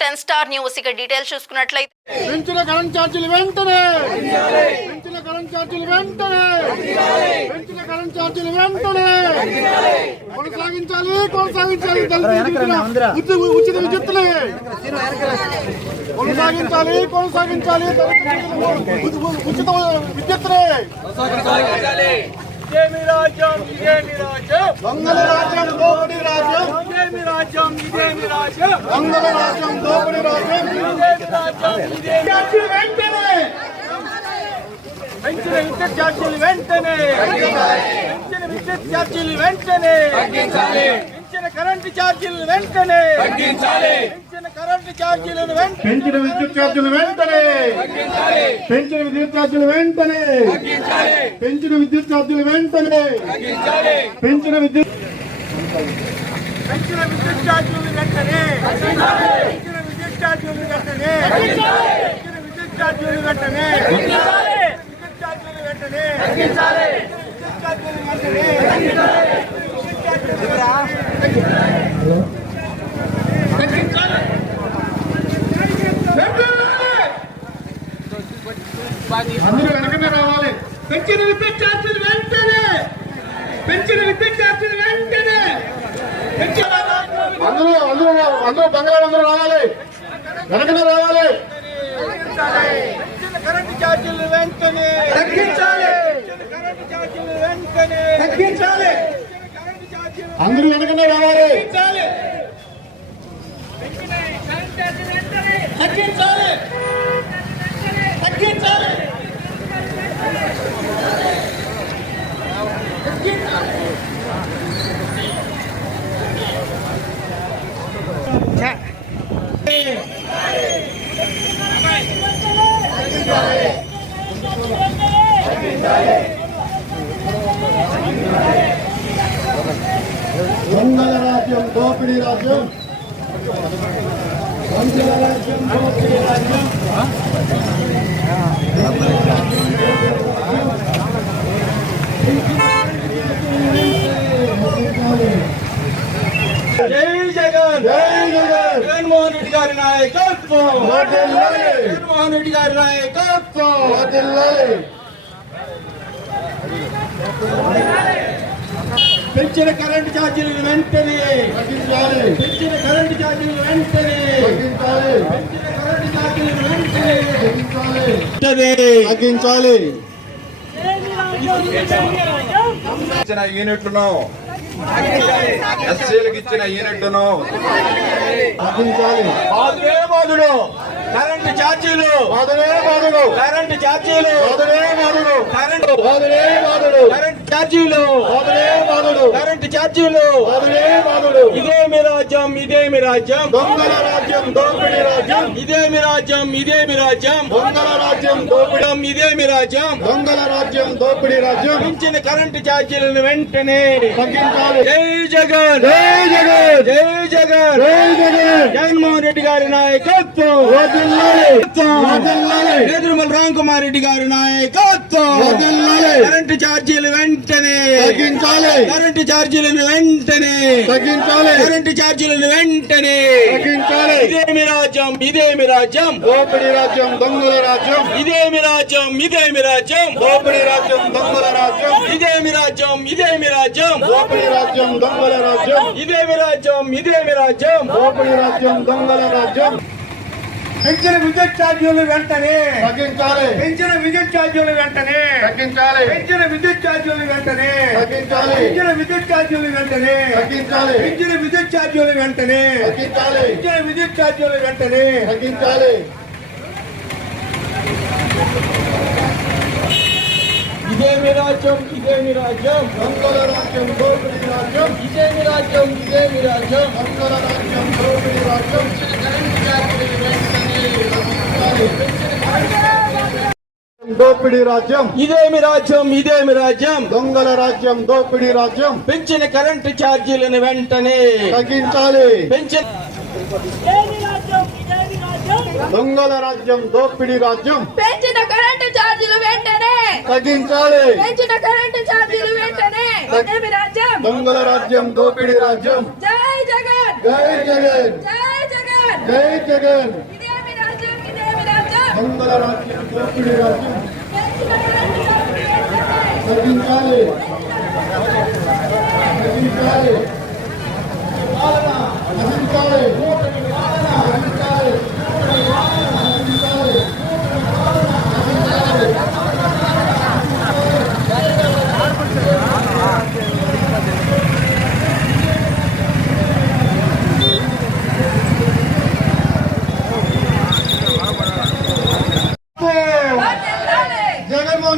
Ten star news. ఇక details చూసుకున్నట్లయితే పెంచిన కరెంట్ ఛార్జీలు వెంటనే! పెంచిన కరెంట్ ఛార్జీలు వెంటనే! పెంచిన కరెంట్ ఛార్జీలు వెంటనే! కొనసాగించాలి కొనసాగించాలి దళితుల ఉచిత ఉచిత విద్యుత్తులే! కొనసాగించాలి కొనసాగించాలి దళితుల ఉచిత విద్యుత్తులే! ఇదేమి రాజ్యం ఇదేమి రాజ్యం? దొంగల రాజ్యం దోపిడీ రాజ్యం. ఇదేమి రాజ్యం ఇదేమి రాజ్యం? దొంగల రాజ్యం దోపిడీ రాజ్యం. ఇదేమి రాజ్యం ఇదేమి వెంటనే. పెంచిన విద్యుత్ ఛార్జీలు వెంటనే. పెంచిన విద్యుత్ ఛార్జీలు వెంటనే. పెంచిన కరెంటు ఛార్జీలు వెంటనే పెంచిన కరెంటు ఛార్జీలను వెంటనే పెంచిన విద్యుత్ ఛార్జీలు వెంటనే పెంచిన విద్యుత్ ఛార్జీలు వెంటనే పెంచిన విద్యుత్ ఛార్జీలు వెంటనే పెంచిన విద్యుత్ పెంచిన విద్యుత్ ఛార్జీలు వెంటనే పెంచిన విద్యుత్ ఛార్జీలు వెంటనే పెంచిన విద్యుత్ ఛార్జీలు వెంటనే విద్యుత్ ఛార్జీలు వెంటనే విద్యుత్ ఛార్జీలు వెంటనే విద్యుత్ ఛార్జీలు అందరూ వెనకనే రావాలి పెంచిన విద్యుత్ ఛార్జీలు వెంటనే పెంచిన విద్యుత్ ఛార్జీలు వెంటనే పెంచిన అందరూ అందరూ అందరూ బంగాళా అందరూ రావాలి వెనకనే రావాలి పెంచిన కరెంటు ఛార్జీలు వెంటనే తగ్గించాలి కరెంటు ఛార్జీలు వెంటనే తగ్గించాలి కరెంటు ఛార్జీలు అందరూ వెనకనే రావాలి తగ్గించాలి పెంచిన కరెంటు ఛార్జీలు వెంటనే తగ్గించాలి తగ్గించాలి దొంగల రాజ్యం దోపిడీ రాజ్యం దొంగల రాజ్యం దోపిడీ రాజ్యం జై జగన్! జై జగన్! జగన్మోహన్ రెడ్డి గారి నాయకత్వం. జగన్మోహన్ రెడ్డి గారి నాయకత్వం. పెంచిన కరెంటు ఛార్జీలను వెంటనే! పెంచిన కరెంటు ఛార్జీలను వెంటనే! పెంచిన కరెంటు వెంటనే! తగ్గించాలి! ఇచ్చిన యూనిట్లను ఎస్సీలకు ఇచ్చిన యూనిట్ను తగ్గించాలి బాధుడు కరెంటు ఛార్జీలు. బాధుడు కరెంటు ఛార్జీలు. కరెంటు. కరెంటు ఛార్జీలు. కరెంటు ఛార్జీలు. ఇదేమి రాజ్యం ఇదేమి రాజ్యం. దొంగల రాజ్యం దోపిడీ రాజ్యం. ఇదేమి రాజ్యం ఇదేమి రాజ్యం. దొంగల రాజ్యం దోపిడీ. ఇదేమి రాజ్యం. దొంగల రాజ్యం దోపిడీ రాజ్యం. పెంచిన కరెంటు ఛార్జీలను వెంటనే తగ్గించాలి జై జగన్. జై జగన్. జై జగన్. జై జగన్. జగన్మోహన్ రెడ్డి గారి నాయకత్వం. వర్ధిల్లాలి. వర్ధిల్లాలి. నేదురుమల రామ్ కుమార్ రెడ్డి గారి నాయకత్వం వర్ధిల్లాలి. కరెంటు ఛార్జీలు వెంటనే తగ్గించాలి కరెంటు ఛార్జీలను వెంటనే తగ్గించాలి కరెంటు ఛార్జీలను వెంటనే తగ్గించాలి ఇదేమి రాజ్యం ఇదేమి రాజ్యం దోపిడీ రాజ్యం దొంగల రాజ్యం ఇదేమి రాజ్యం ఇదేమి రాజ్యం దోపిడీ రాజ్యం దొంగల రాజ్యం ఇదేమి రాజ్యం ఇదేమి రాజ్యం దోపిడీ రాజ్యం దొంగల రాజ్యం ఇదేమి రాజ్యం ఇదేమి రాజ్యం దోపిడీ రాజ్యం దొంగల రాజ్యం పెంచిన విద్యుత్ ఛార్జీలు వెంటనే. తగ్గించాలి. పెంచిన విద్యుత్ ఛార్జీలు వెంటనే. తగ్గించాలి. పెంచిన విద్యుత్ ఛార్జీలు వెంటనే. తగ్గించాలి. పెంచిన విద్యుత్ ఛార్జీలు వెంటనే. తగ్గించాలి. పెంచిన విద్యుత్ ఛార్జీలు వెంటనే. తగ్గించాలి. పెంచిన విద్యుత్ ఛార్జీలు వెంటనే. తగ్గించాలి. ఇదేమి రాజ్యం ఇదేమి రాజ్యం. దొంగల రాజ్యం దోపిడీ రాజ్యం. ఇదేమి రాజ్యం ఇదేమి రాజ్యం. దొంగల రాజ్యం దోపిడీ రాజ్యం. దోపిడీ రాజ్యం. ఇదేమి రాజ్యం? ఇదేమి రాజ్యం? దొంగల రాజ్యం దోపిడీ రాజ్యం. పెంచిన కరెంటు ఛార్జీలను వెంటనే తగ్గించాలి. పెంచిన దొంగల రాజ్యం దోపిడీ రాజ్యం. పెంచిన కరెంటు ఛార్జీలు వెంటనే. తగ్గించాలి. పెంచిన కరెంటు ఛార్జీలు వెంటనే. ఇదేమి రాజ్యం? దొంగల రాజ్యం దోపిడీ రాజ్యం. జై జగన్. జై జగన్. జై జగన్ జగన్. జై జగన్ ఇదే మీ రాజ్యం ఇదే మీ రాజ్యం దొంగల రాజ్యం దోపిడీ రాజ్యం తగ్గించాలి. తగ్గించాలి తగ్గించాలి తగ్గించాలి వర్ధిల్లాలి.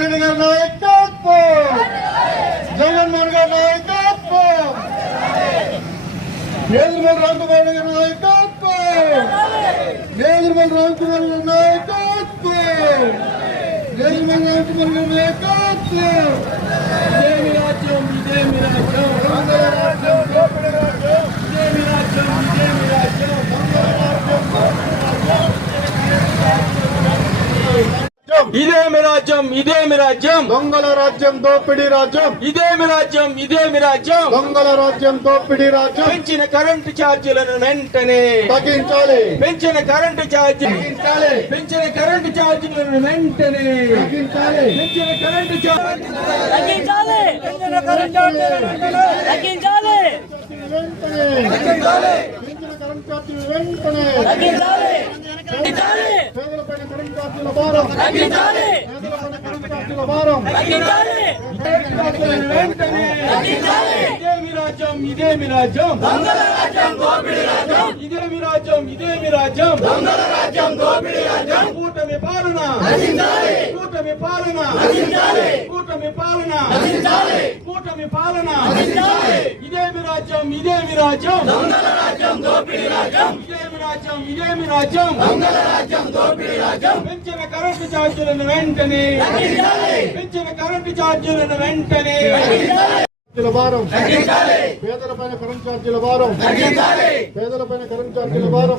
జగన్మోహన్ రెడ్డి గారి నాయకత్వం! జగన్మోహన్ గారి నాయకత్వం! నేదురుమల్ రామకుమార్ గారి నాయకత్వం! నేదురుమల్ రామకుమార్ గారి నాయకత్వం! నేదురుమల్ రామకుమార్ గారి నాయకత్వం! ఇదేమి రాజ్యం ఇదేమి రాజ్యం! ఇదేమి రాజ్యం ఇదేమి రాజ్యం! ఇదేమి రాజ్యం ఇదేమి రాజ్యం. దొంగల రాజ్యం దోపిడీ రాజ్యం. ఇదేమి రాజ్యం ఇదేమి రాజ్యం. దొంగల రాజ్యం దోపిడీ రాజ్యం. పెంచిన కరెంటు ఛార్జీలను వెంటనే తగ్గించాలి. పెంచిన కరెంటు ఛార్జీ తగ్గించాలి. పెంచిన కరెంటు ఛార్జీలను వెంటనే తగ్గించాలి. పెంచిన కరెంటు ఛార్జీ తగ్గించాలి. పెంచిన కరెంట్ ఛార్జీలు వెంటనే తగ్గించాలి. తగ్గించాలి. పేదలపైన కరెంట్ ఛార్జీల భారం. తగ్గించాలి. పేదలపైన కరెంట్ ఛార్జీల భారం. తగ్గించాలి. వెంటనే. తగ్గించాలి. ఇదేమి రాజ్యం ఇదేమి రాజ్యం. ఇదేమి రాజ్యం ఇదేమి కూటమి పాలన. కూటమి పాలన. కూటమి పాలన. ఇదేమి రాజ్యం. ఇదేమి రాజ్యం ఇదేమి రాజ్యం. ఇదేమి రాజ్యం పెంచిన కరెంటు ఛార్జీలను వెంటనే. పెంచిన కరెంటు ఛార్జీలను వెంటనే. భారం. పేదలపైన కరెంట్ ఛార్జీల భారం. పేదలపైన కరెంట్ ఛార్జీల భారం.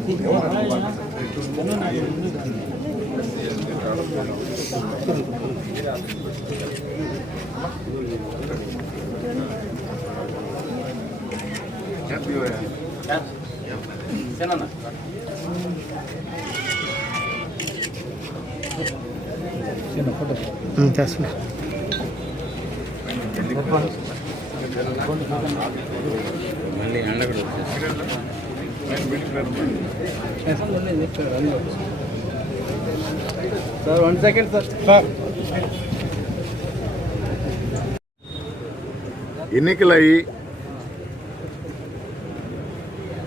ముందు మేము అడ్డుకట్టాం అన్నారు సార్ వన్ సెకండ్ సార్ ఎన్నికలయ్యి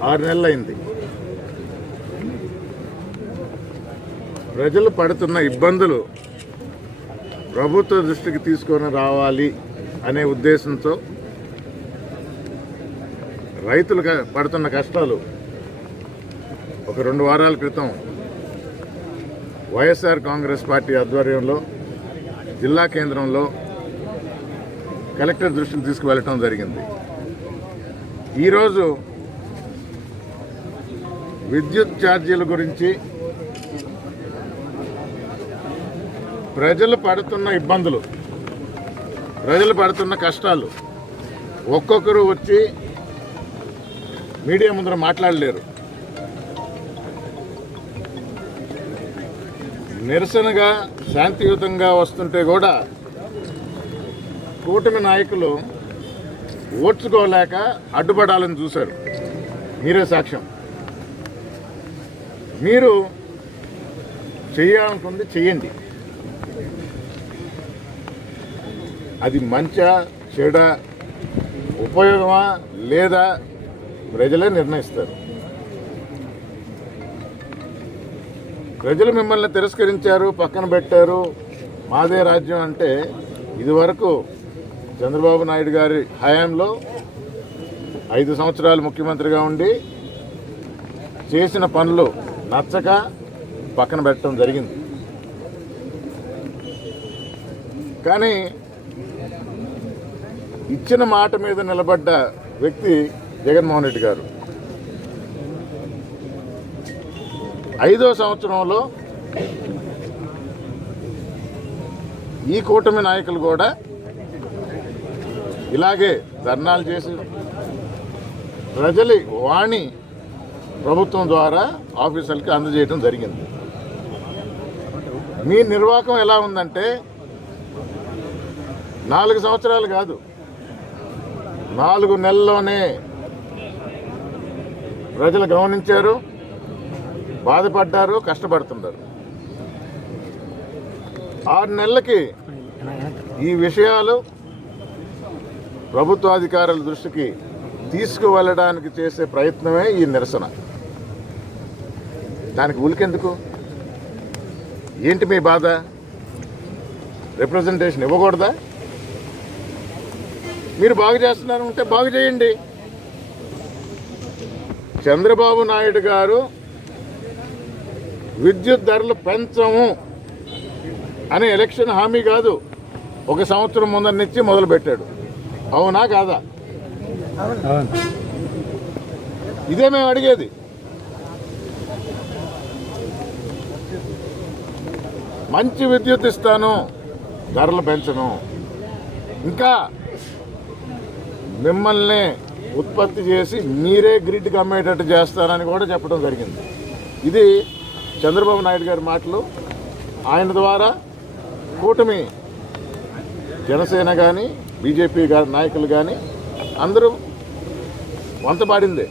ఆరు నెలలైంది. ప్రజలు పడుతున్న ఇబ్బందులు ప్రభుత్వ దృష్టికి తీసుకొని రావాలి అనే ఉద్దేశంతో రైతులు పడుతున్న కష్టాలు ఒక రెండు వారాల క్రితం వైఎస్ఆర్ కాంగ్రెస్ పార్టీ ఆధ్వర్యంలో జిల్లా కేంద్రంలో కలెక్టర్ దృష్టికి తీసుకువెళ్ళటం జరిగింది. ఈరోజు విద్యుత్ ఛార్జీల గురించి ప్రజలు పడుతున్న ఇబ్బందులు ప్రజలు పడుతున్న కష్టాలు ఒక్కొక్కరు వచ్చి మీడియా ముందర మాట్లాడలేరు. నిరసనగా శాంతియుతంగా వస్తుంటే కూడా కూటమి నాయకులు ఓడ్చుకోలేక అడ్డుపడాలని చూశారు. మీరే సాక్ష్యం. మీరు చేయాలనుకుంది చెయ్యండి అది మంచా చెడ ఉపయోగమా లేదా ప్రజలే నిర్ణయిస్తారు. ప్రజలు మిమ్మల్ని తిరస్కరించారు పక్కన పెట్టారు. మాదే రాజ్యం అంటే ఇదివరకు చంద్రబాబు నాయుడు గారి హయాంలో ఐదు సంవత్సరాలు ముఖ్యమంత్రిగా ఉండి చేసిన పనులు నచ్చక పక్కన పెట్టడం జరిగింది. కానీ ఇచ్చిన మాట మీద నిలబడ్డ వ్యక్తి జగన్మోహన్ రెడ్డి గారు. ఐదో సంవత్సరంలో ఈ కూటమి నాయకులు కూడా ఇలాగే ధర్నాలు చేసి ప్రజలి వాణి ప్రభుత్వం ద్వారా ఆఫీసర్లకి అందజేయడం జరిగింది. మీ నిర్వాహకం ఎలా ఉందంటే నాలుగు సంవత్సరాలు కాదు నాలుగు నెలల్లోనే ప్రజలు గమనించారు. బాధపడ్డారు కష్టపడుతున్నారు. ఆరు నెలలకి ఈ విషయాలు ప్రభుత్వాధికారుల దృష్టికి తీసుకువెళ్ళడానికి చేసే ప్రయత్నమే ఈ నిరసన. దానికి ఉలికెందుకు? ఏంటి మీ బాధ? రిప్రజెంటేషన్ ఇవ్వకూడదా? మీరు బాగు చేస్తున్నారు ఉంటే బాగు చేయండి. చంద్రబాబు నాయుడు గారు విద్యుత్ ధరలు పెంచము అనే ఎలక్షన్ హామీ కాదు. ఒక సంవత్సరం ముందర నుంచి మొదలుపెట్టాడు. అవునా కాదా? ఇదే మేము అడిగేది. మంచి విద్యుత్ ఇస్తాను ధరలు పెంచను. ఇంకా మిమ్మల్ని ఉత్పత్తి చేసి మీరే గ్రిడ్కి అమ్మేటట్టు చేస్తారని కూడా చెప్పడం జరిగింది. ఇది చంద్రబాబు నాయుడు గారి మాటలు ఆయన ద్వారా కూటమి జనసేన కానీ బీజేపీ గారి నాయకులు కానీ అందరూ వంతపాడిందే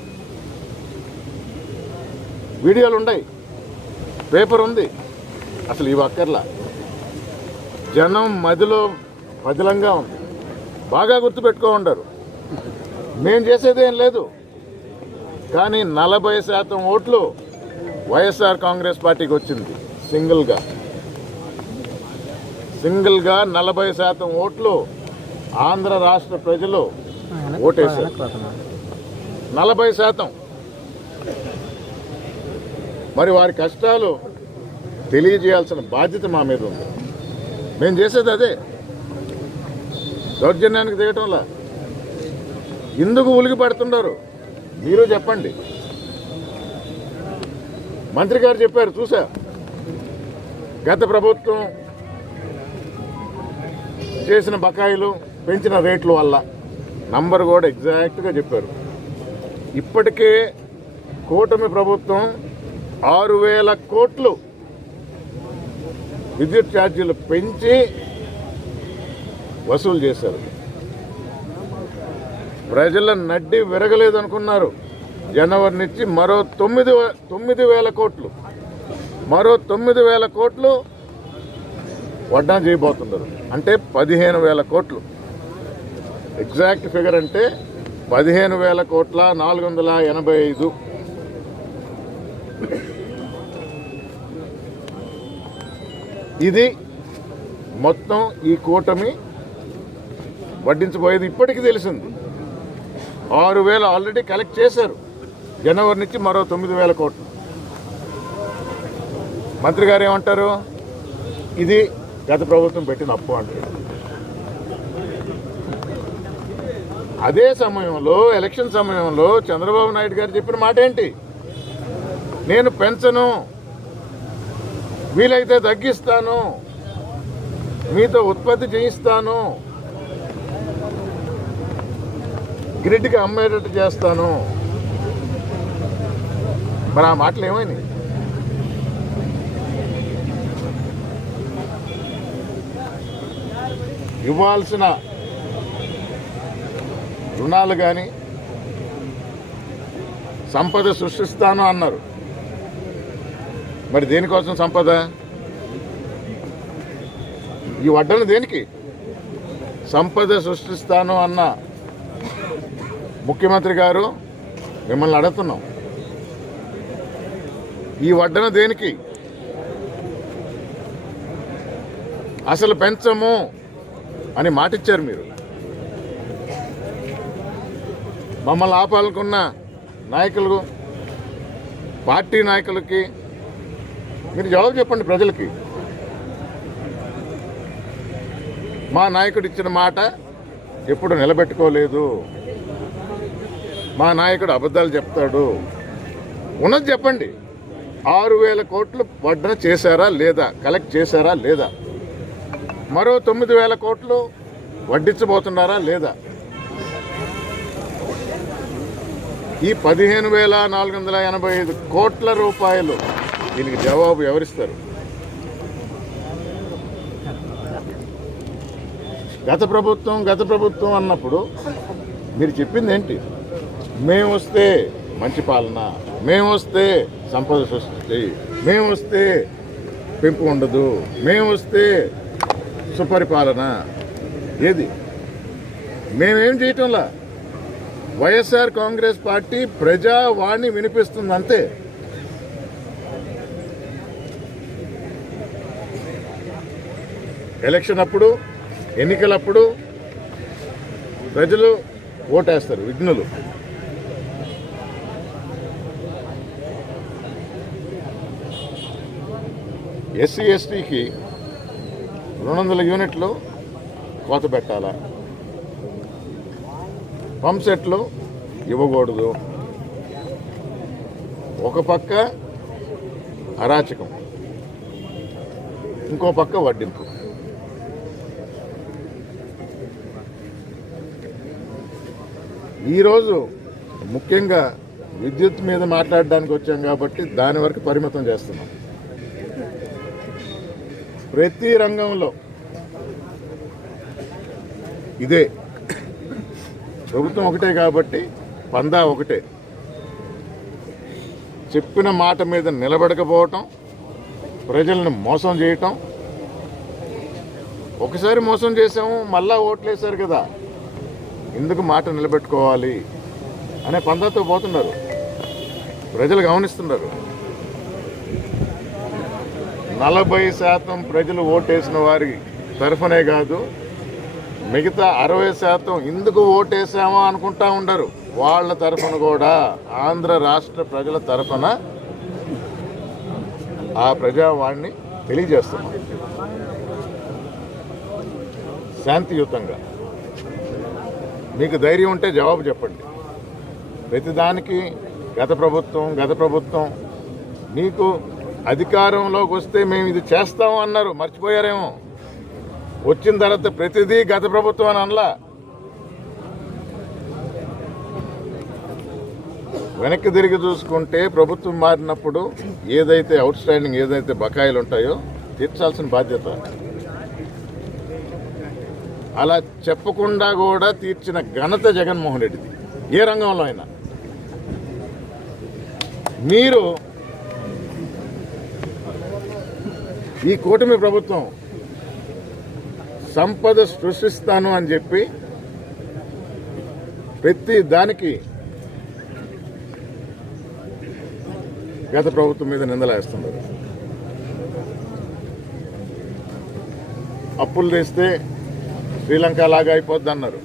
వీడియోలు ఉన్నాయి పేపర్ ఉంది. అసలు ఇవి అక్కర్లా. జనం మదిలో పదిలంగా ఉంది. బాగా గుర్తుపెట్టుకో ఉండరు. మేం చేసేదేం లేదు. కానీ నలభై శాతం ఓట్లు వైఎస్ఆర్ కాంగ్రెస్ పార్టీకి వచ్చింది సింగిల్గా. సింగిల్గా నలభై శాతం ఓట్లు ఆంధ్ర రాష్ట్ర ప్రజలు ఓటేశారు. నలభై శాతం. మరి వారి కష్టాలు తెలియజేయాల్సిన బాధ్యత మా మీద ఉంది. మేము చేసేది అదే. దౌర్జన్యానికి దిగటంలా. ఎందుకు ఉలికి పడుతున్నారు మీరు చెప్పండి. మంత్రి గారు చెప్పారు చూసా గత ప్రభుత్వం చేసిన బకాయిలు పెంచిన రేట్ల వల్ల నంబర్ కూడా ఎగ్జాక్ట్గా చెప్పారు. ఇప్పటికే కూటమి ప్రభుత్వం ఆరు వేల కోట్లు విద్యుత్ ఛార్జీలు పెంచి వసూలు చేశారు. ప్రజల నడ్డి విరగలేదనుకున్నారు. జనవరి నుంచి మరో తొమ్మిది తొమ్మిది వేల కోట్లు. మరో తొమ్మిది వేల కోట్లు వడ్డా చేయబోతున్నారు. అంటే పదిహేను వేల కోట్లు. ఎగ్జాక్ట్ ఫిగర్ అంటే పదిహేను వేల కోట్ల నాలుగు వందల ఎనభై ఐదు. ఇది మొత్తం ఈ కూటమి వడ్డించబోయేది ఇప్పటికీ తెలిసింది. ఆరు వేలు ఆల్రెడీ కలెక్ట్ చేశారు. జనవరి నుంచి మరో తొమ్మిది వేల కోట్లు. మంత్రి గారు ఏమంటారు? ఇది గత ప్రభుత్వం పెట్టిన అప్పు అంటారు. అదే సమయంలో ఎలక్షన్ సమయంలో చంద్రబాబు నాయుడు గారు చెప్పిన మాట ఏంటి? నేను పెంచను వీలైతే తగ్గిస్తాను మీతో ఉత్పత్తి చేయిస్తాను గ్రిడ్కి అమ్మేటట్టు చేస్తాను మరి ఆ మాటలు ఏమైనాయి? ఇవ్వాల్సిన రుణాలు కానీ సంపద సృష్టిస్తాను అన్నారు. మరి దేనికోసం సంపద? ఈ వడ్డను దేనికి? సంపద సృష్టిస్తాను అన్న ముఖ్యమంత్రి గారు మిమ్మల్ని అడుగుతున్నాం. ఈ వడ్డన దేనికి? అసలు పెంచము అని మాటిచ్చారు మీరు. మమ్మల్ని ఆపాలనుకున్న నాయకులు పార్టీ నాయకులకి మీరు జవాబు చెప్పండి ప్రజలకి. మా నాయకుడు ఇచ్చిన మాట ఎప్పుడు నిలబెట్టుకోలేదు. మా నాయకుడు అబద్ధాలు చెప్తాడు. ఉన్నది చెప్పండి. ఆరు వేల కోట్లు వడ్డన చేశారా లేదా? కలెక్ట్ చేశారా లేదా? మరో తొమ్మిది వేల కోట్లు వడ్డించబోతున్నారా లేదా? ఈ పదిహేను వేల నాలుగు వందల ఎనభై ఐదు కోట్ల రూపాయలు దీనికి జవాబు ఎవరిస్తారు? గత ప్రభుత్వం గత ప్రభుత్వం అన్నప్పుడు మీరు చెప్పింది ఏంటి? మేము వస్తే మంచి పాలన మేము వస్తే సంపద సృష్టి మేము వస్తే పెంపు ఉండదు. మేము వస్తే సుపరిపాలన. ఏది? మేమేం చేయటంలా? వైఎస్ఆర్ కాంగ్రెస్ పార్టీ ప్రజావాణి వినిపిస్తుంది అంతే ఎలక్షన్ అప్పుడు ఎన్నికలప్పుడు ప్రజలు ఓటేస్తారు విఘ్నులు. ఎస్సీ ఎస్టీకి రెండు వందల యూనిట్లు కోత పెట్టాలా? పంప్ సెట్లు ఇవ్వకూడదు. ఒక పక్క అరాచకం ఇంకో పక్క వడ్డింపు. ఈరోజు ముఖ్యంగా విద్యుత్ మీద మాట్లాడడానికి వచ్చాం కాబట్టి దాని వరకు పరిమితం చేస్తున్నాం. ప్రతి రంగంలో ఇదే. ప్రభుత్వం ఒకటే కాబట్టి పందా ఒకటే. చెప్పిన మాట మీద నిలబడకపోవటం ప్రజలను మోసం చేయటం. ఒకసారి మోసం చేసాము మళ్ళా ఓట్లేశారు కదా. ఎందుకు మాట నిలబెట్టుకోవాలి? అనే పందాతో పోతున్నారు. ప్రజలు గమనిస్తున్నారు. నలభై శాతం ప్రజలు ఓటేసిన వారి తరఫునే కాదు మిగతా అరవై శాతం ఎందుకు ఓటేసామో అనుకుంటా ఉండరు. వాళ్ళ తరఫున కూడా ఆంధ్ర రాష్ట్ర ప్రజల తరఫున ఆ ప్రజావాణ్ణి తెలియజేస్తున్నాం. శాంతియుతంగా. మీకు ధైర్యం ఉంటే జవాబు చెప్పండి. ప్రతిదానికి గత ప్రభుత్వం గత ప్రభుత్వం మీకు అధికారంలోకి వస్తే మేము ఇది చేస్తాము అన్నారు. మర్చిపోయారేమో. వచ్చిన తర్వాత ప్రతిదీ గత ప్రభుత్వం అని అనలా. వెనక్కి తిరిగి చూసుకుంటే ప్రభుత్వం మారినప్పుడు ఏదైతే అవుట్ స్టాండింగ్ ఏదైతే బకాయిలు ఉంటాయో తీర్చాల్సిన బాధ్యత. అలా చెప్పకుండా కూడా తీర్చిన ఘనత జగన్మోహన్ రెడ్డిది. ఏ రంగంలో అయినా. మీరు ఈ కూటమి ప్రభుత్వం సంపద సృష్టిస్తాను అని చెప్పి ప్రతి దానికి గత ప్రభుత్వం మీద నిందలేస్తున్నారు అప్పులు తెస్తే శ్రీలంక లాగా అయిపోద్ది అన్నారు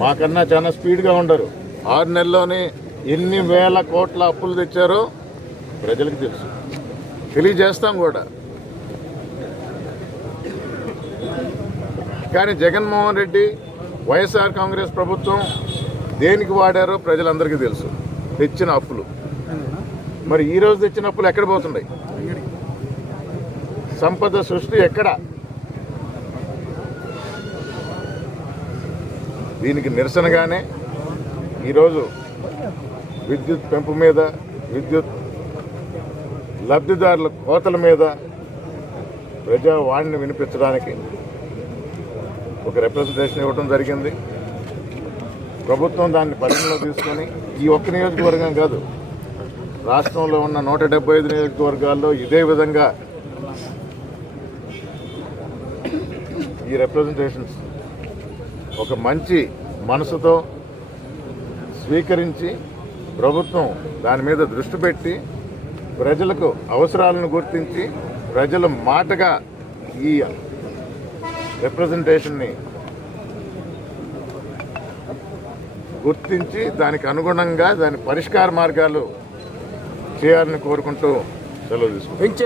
మాకన్నా చాలా స్పీడ్గా ఉండరు. ఆరు నెలల్లోనే ఎన్ని వేల కోట్ల అప్పులు తెచ్చారో ప్రజలకు తెలుసు. తెలియజేస్తాం కూడా. కానీ జగన్మోహన్ రెడ్డి వైఎస్ఆర్ కాంగ్రెస్ ప్రభుత్వం దేనికి వాడారో ప్రజలందరికీ తెలుసు. తెచ్చిన అప్పులు. మరి ఈరోజు తెచ్చిన అప్పులు ఎక్కడ పోతున్నాయి? సంపద సృష్టి ఎక్కడ? దీనికి నిరసనగానే ఈరోజు విద్యుత్ పెంపు మీద విద్యుత్ లబ్ధిదారుల కోతల మీద ప్రజావాణిని వినిపించడానికి ఒక రిప్రజెంటేషన్ ఇవ్వడం జరిగింది. ప్రభుత్వం దాన్ని పరిగణలో తీసుకొని ఈ ఒక్క నియోజకవర్గం కాదు రాష్ట్రంలో ఉన్న నూట డెబ్బై ఐదు నియోజకవర్గాల్లో ఇదే విధంగా ఈ రిప్రజెంటేషన్స్ ఒక మంచి మనసుతో స్వీకరించి ప్రభుత్వం దాని మీద దృష్టి పెట్టి ప్రజలకు అవసరాలను గుర్తించి ప్రజల మాటగా ఈ రిప్రజెంటేషన్ని గుర్తించి దానికి అనుగుణంగా దాని పరిష్కార మార్గాలు చేయాలని కోరుకుంటూ సెలవు తీసుకుంటాం